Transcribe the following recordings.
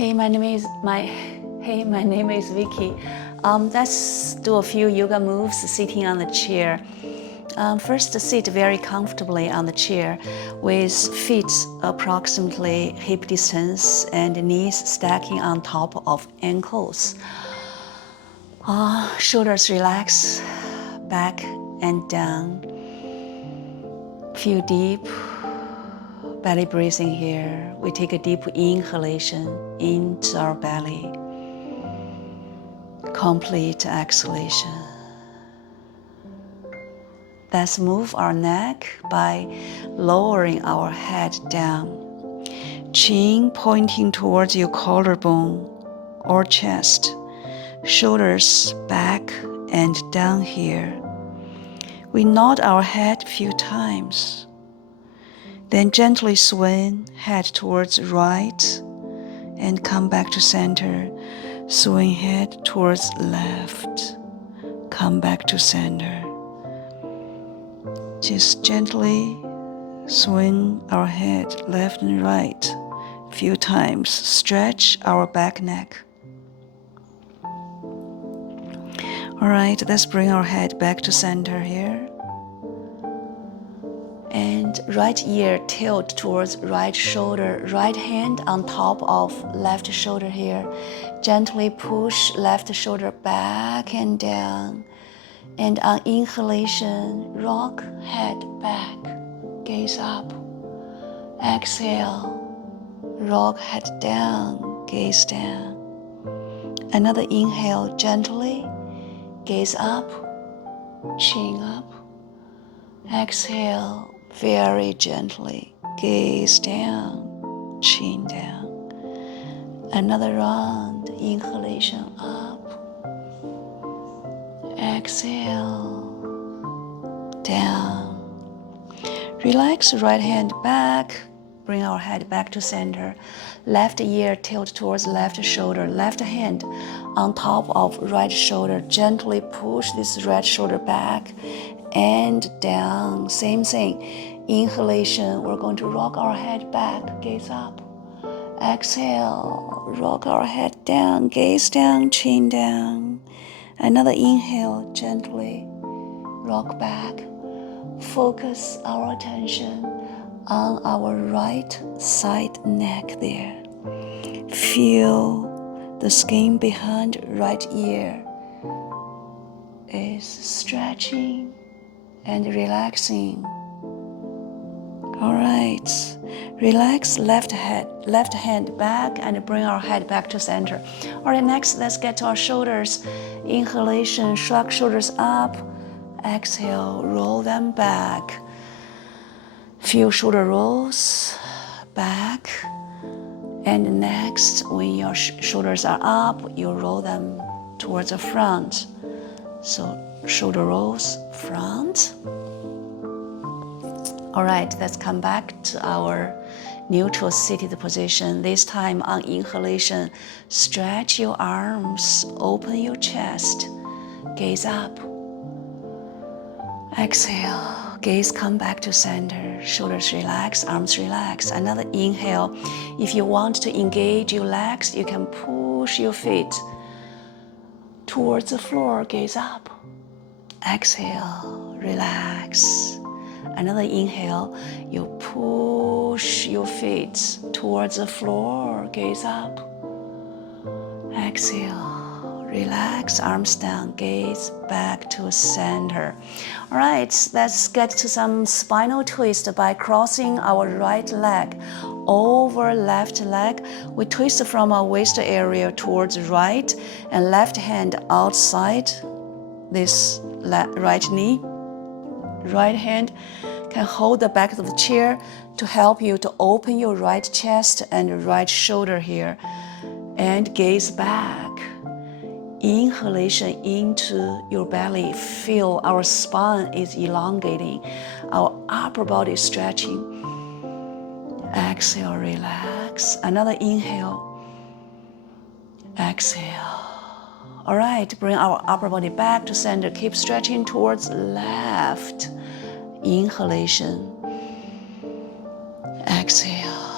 Hey, my name is Vicky. Let's do a few yoga moves sitting on the chair. First, sit very comfortably on the chair with feet approximately hip distance and knees stacking on top of ankles. Shoulders relax, back and down. Feel deep belly breathing here. We take a deep inhalation into our belly. Complete exhalation. Let's move our neck by lowering our head down. Chin pointing towards your collarbone or chest. Shoulders back and down here. We nod our head a few times. Then gently swing head towards right and come back to center. Swing head towards left. Come back to center. Just gently swing our head left and right a few times. Stretch our back neck. All right, let's bring our head back to center here. And right ear tilt towards right shoulder, right hand on top of left shoulder here. Gently push left shoulder back and down. And on inhalation, rock head back, gaze up. Exhale, rock head down, gaze down. Another inhale, gently, gaze up, chin up. Exhale, very gently, gaze down, chin down. Another round, inhalation up. Exhale, down. Relax right hand back, bring our head back to center. Left ear tilt towards left shoulder, left hand on top of right shoulder. Gently push this right shoulder back and down. Same thing. Inhalation, we're going to rock our head back, gaze up. Exhale, rock our head down, gaze down, chin down. Another inhale, gently rock back. Focus our attention on our right side neck there. Feel the skin behind right ear is stretching and relaxing. All right, relax left hand back and bring our head back to center. All right, next let's get to our shoulders. Inhalation, shrug shoulders up. Exhale, roll them back. Feel shoulder rolls back. And next, when your shoulders are up, you roll them towards the front. So shoulder rolls, front. All right, let's come back to our neutral seated position. This time on inhalation, stretch your arms, open your chest, gaze up. Exhale, gaze come back to center, shoulders relax, arms relax. Another inhale. If you want to engage your legs, you can push your feet towards the floor, gaze up. Exhale, relax. Another inhale, you push your feet towards the floor, gaze up. Exhale, relax, arms down, gaze back to center. All right, let's get to some spinal twist by crossing our right leg over left leg. We twist from our waist area towards right and left hand outside this right knee. Right hand can hold the back of the chair to help you to open your right chest and right shoulder here. And gaze back. Inhalation into your belly. Feel our spine is elongating. Our upper body is stretching. Exhale, relax. Another inhale. Exhale. All right, bring our upper body back to center. Keep stretching towards left. Inhalation. Exhale.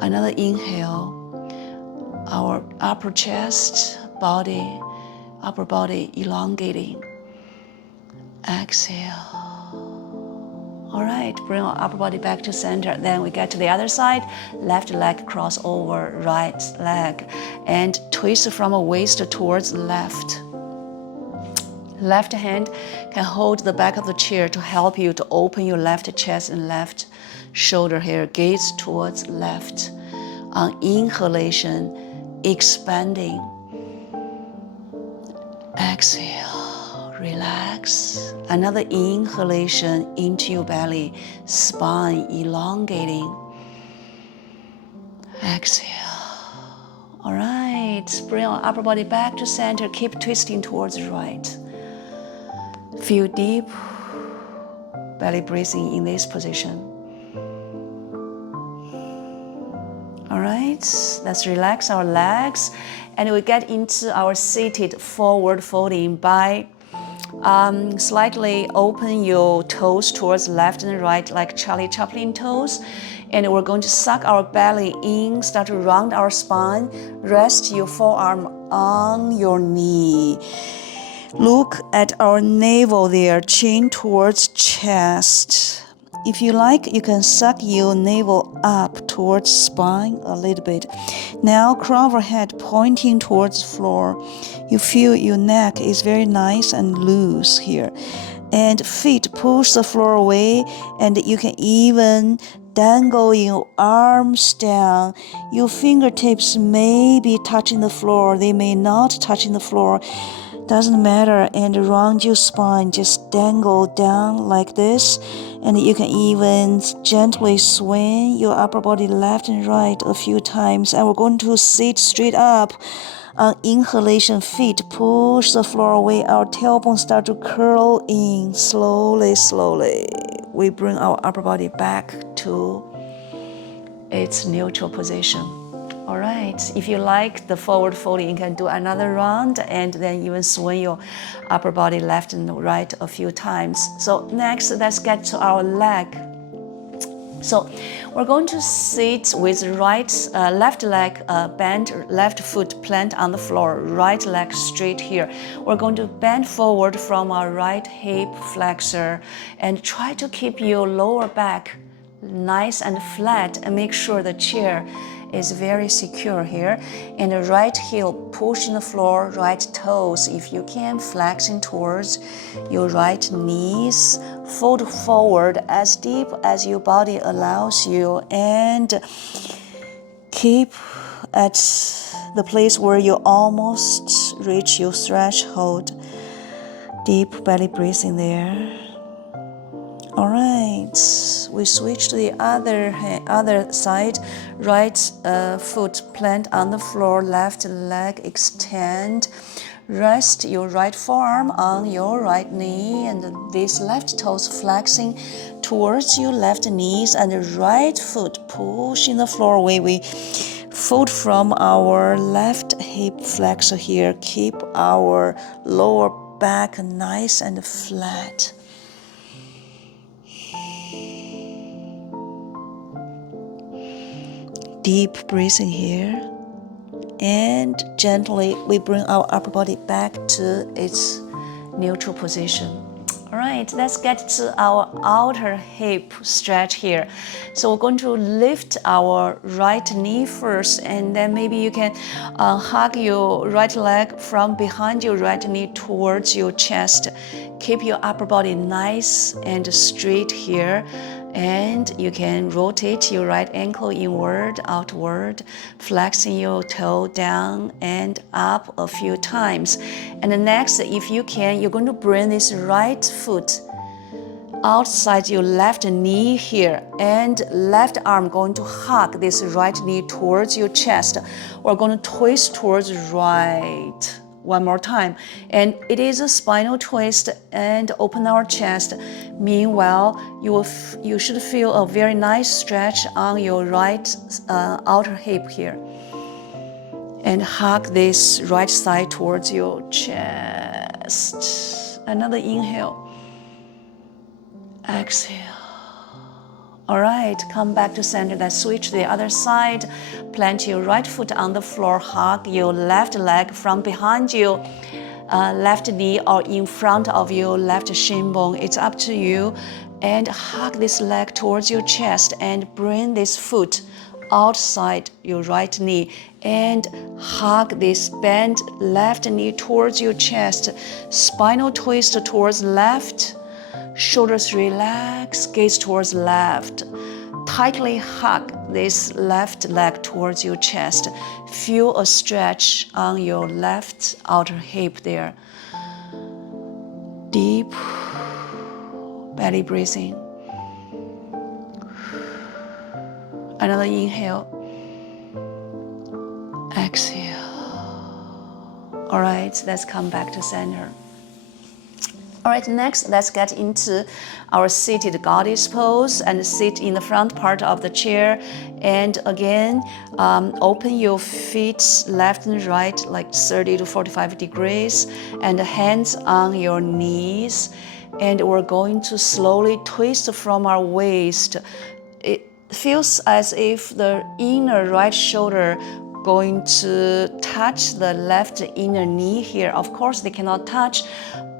Another inhale. our upper chest, upper body elongating. Exhale. All right, bring our upper body back to center. Then we get to the other side. Left leg cross over right leg and twist from a waist towards left. Left hand can hold the back of the chair to help you to open your left chest and left shoulder here. Gaze towards left. On inhalation, expanding. Exhale, relax. Another inhalation into your belly, spine elongating. Exhale. All right, bring our upper body back to center. Keep twisting towards right. Feel deep belly breathing in this position. All right, let's relax our legs and we get into our seated forward folding by slightly open your toes towards left and right like Charlie Chaplin toes. And we're going to suck our belly in, start to round our spine. Rest your forearm on your knee. Look at our navel there, chin towards chest. If you like, you can suck your navel up towards spine a little bit. Now crown of your head pointing towards floor. You feel your neck is very nice and loose here. And feet push the floor away, and you can even dangle your arms down. Your fingertips may be touching the floor, they may not touching the floor. Doesn't matter, and around your spine, just dangle down like this, and you can even gently swing your upper body left and right a few times. And we're going to sit straight up. On inhalation, feet push the floor away. Our tailbone start to curl in slowly, slowly. We bring our upper body back to its neutral position. All right, if you like the forward folding, you can do another round and then even swing your upper body left and right a few times. So next, let's get to our leg. So we're going to sit with left leg bent, left foot plant on the floor, right leg straight here. We're going to bend forward from our right hip flexor and try to keep your lower back nice and flat and make sure the chair is very secure here. And the right heel pushing the floor, right toes, if you can, flexing towards your right knees. Fold forward as deep as your body allows you and keep at the place where you almost reach your threshold. Deep belly breathing there. All right, we switch to the other side. Right foot plant on the floor, left leg extend. Rest your right forearm on your right knee and this left toes flexing towards your left knees and the right foot pushing the floor away. We fold from our left hip flexor here. Keep our lower back nice and flat. Deep breathing here. And gently we bring our upper body back to its neutral position. All right, let's get to our outer hip stretch here. So we're going to lift our right knee first, and then maybe you can hug your right leg from behind your right knee towards your chest. Keep your upper body nice and straight here. And you can rotate your right ankle inward, outward, flexing your toe down and up a few times. And then next, if you can, you're going to bring this right foot outside your left knee here, and left arm going to hug this right knee towards your chest. We're going to twist towards right. One more time, and it is a spinal twist and open our chest. Meanwhile, you should feel a very nice stretch on your right outer hip here, and hug this right side towards your chest. Another inhale, exhale. All right, come back to center. Let's switch to the other side. Plant your right foot on the floor. Hug your left leg from behind you. Left knee or in front of your left shin bone. It's up to you. And hug this leg towards your chest and bring this foot outside your right knee. And hug this bent left knee towards your chest. Spinal twist towards left. Shoulders relax, gaze towards left. Tightly hug this left leg towards your chest. Feel a stretch on your left outer hip there. Deep belly breathing. Another inhale. Exhale. All right, let's come back to center. All right, next, let's get into our seated goddess pose and sit in the front part of the chair. And again, open your feet left and right like 30 to 45 degrees and hands on your knees. And we're going to slowly twist from our waist. It feels as if the inner right shoulder going to touch the left inner knee here. Of course, they cannot touch,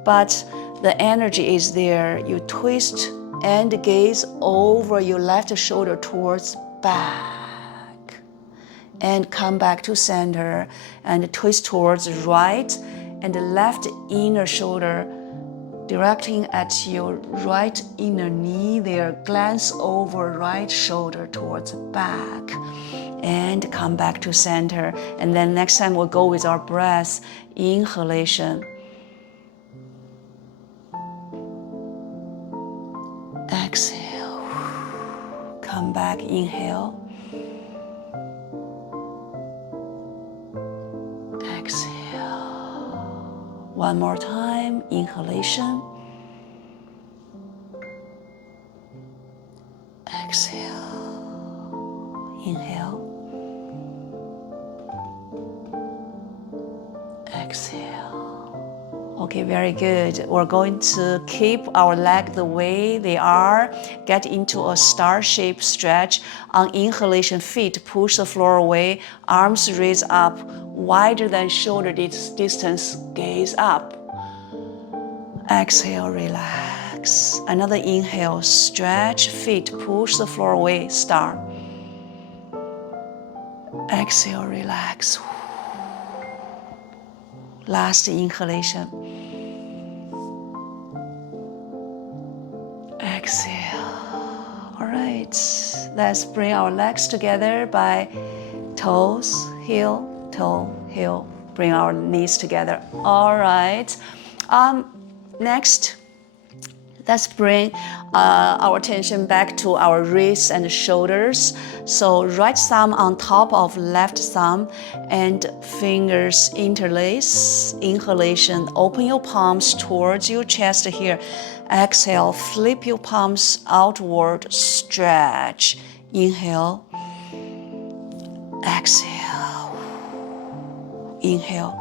but the energy is there. You twist and gaze over your left shoulder towards back. And come back to center and twist towards right and the left inner shoulder directing at your right inner knee there. Glance over right shoulder towards back. And come back to center. And then next time we'll go with our breath. Inhalation. Exhale. Come back, inhale. Exhale. One more time, inhalation. Exhale. Inhale. Exhale. Okay, very good. We're going to keep our legs the way they are. Get into a star-shaped stretch. On inhalation, feet push the floor away. Arms raise up, wider than shoulder distance. Gaze up. Exhale, relax. Another inhale, stretch. Feet push the floor away. Star. Exhale, relax. Last inhalation. Exhale. All right. Let's bring our legs together by toes, heel, toe, heel. Bring our knees together. All right. Next, let's bring our attention back to our wrists and shoulders. So right thumb on top of left thumb and fingers interlace. Inhalation, open your palms towards your chest here. Exhale, flip your palms outward, stretch. Inhale. Exhale. Inhale.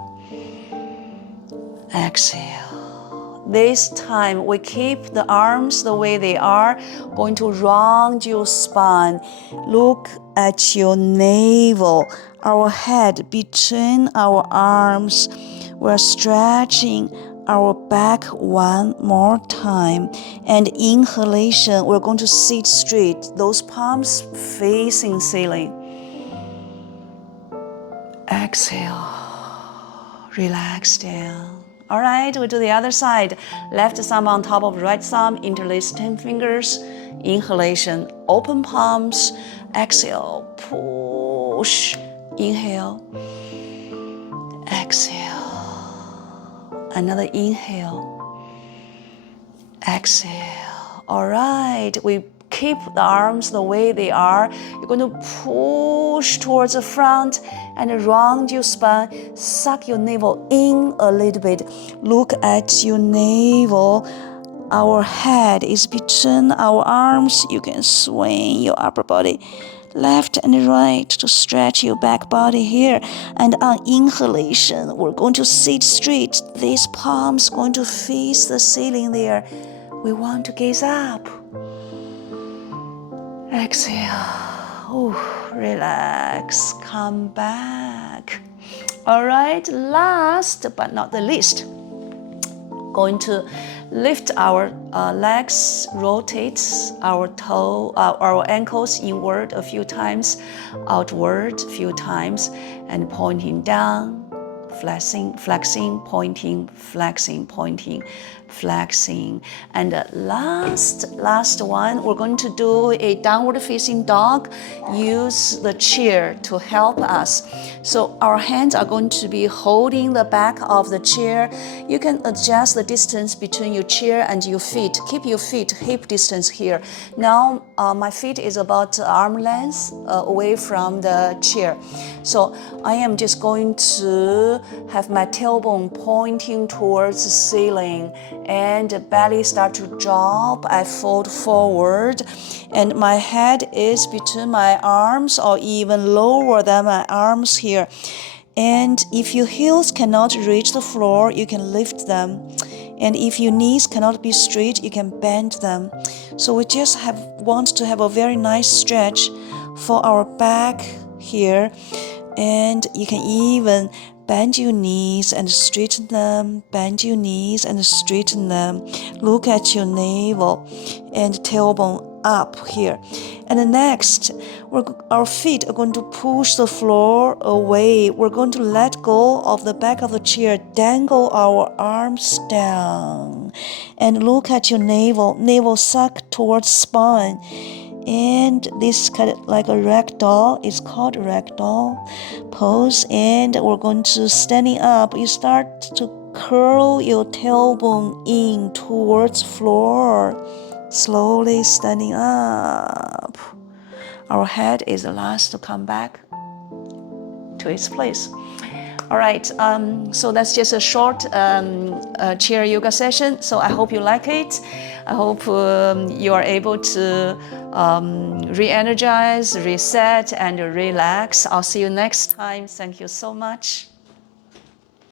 Exhale. This time, we keep the arms the way they are. Going to round your spine. Look at your navel, our head between our arms. We're stretching our back one more time. And inhalation, we're going to sit straight. Those palms facing ceiling. Exhale. Relax down. All right, we do the other side. Left thumb on top of right thumb, interlace 10 fingers. Inhalation, open palms. Exhale, push. Inhale. Exhale. Another inhale. Exhale. All right, we keep the arms the way they are. You're going to push towards the front and round your spine. Suck your navel in a little bit. Look at your navel. Our head is between our arms. You can swing your upper body left and right to stretch your back body here. And on inhalation, we're going to sit straight. These palms going to face the ceiling there. We want to gaze up. Exhale. Ooh, relax. Come back. All right, last but not the least, going to lift our legs, rotate our ankles inward a few times, outward a few times, and pointing down, flexing, pointing, flexing, pointing, flexing. And the last one, we're going to do a downward facing dog. Use the chair to help us. So our hands are going to be holding the back of the chair. You can adjust the distance between your chair and your feet. Keep your feet hip distance here. Now my feet is about arm length away from the chair. So I am just going to have my tailbone pointing towards the ceiling and the belly start to drop. I fold forward and my head is between my arms or even lower than my arms here. And if your heels cannot reach the floor, you can lift them. And if your knees cannot be straight, you can bend them. So we just want to have a very nice stretch for our back here. And you can even bend your knees and straighten them, bend your knees and straighten them. Look at your navel and tailbone up here. And then next, our feet are going to push the floor away. We're going to let go of the back of the chair, dangle our arms down. And look at your navel suck towards spine. And this kind of like a ragdoll. It's called ragdoll pose. And we're going to standing up. You start to curl your tailbone in towards floor. Slowly standing up. Our head is the last to come back to its place. All right, so that's just a short chair yoga session. So I hope you like it. I hope you are able to re-energize, reset, and relax. I'll see you next time. Thank you so much.